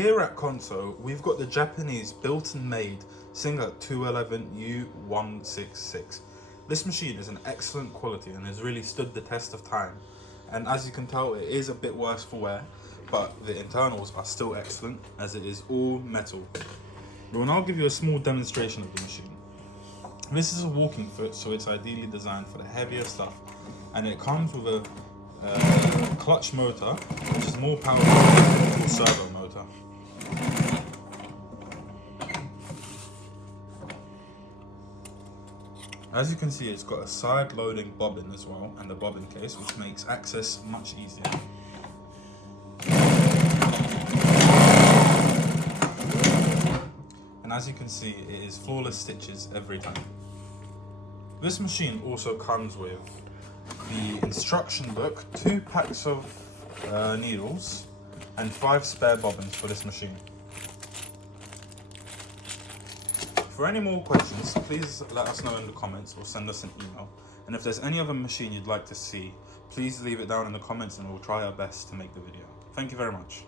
Here at Konsew, we've got the Japanese built and made Singer 211 U166. This machine is an excellent quality and has really stood the test of time. And as you can tell, it is a bit worse for wear, but the internals are still excellent as it is all metal. We will now give you a small demonstration of the machine. This is a walking foot, so it's ideally designed for the heavier stuff, and it comes with a clutch motor, which is more powerful than a servo motor. As you can see, it's got a side loading bobbin as well, and a bobbin case, which makes access much easier. And as you can see, it is flawless stitches every time. This machine also comes with the instruction book, 2 packs of needles, and 5 spare bobbins for this machine. For any more questions, please let us know in the comments or send us an email. And if there's any other machine you'd like to see, please leave it down in the comments and we'll try our best to make the video. Thank you very much.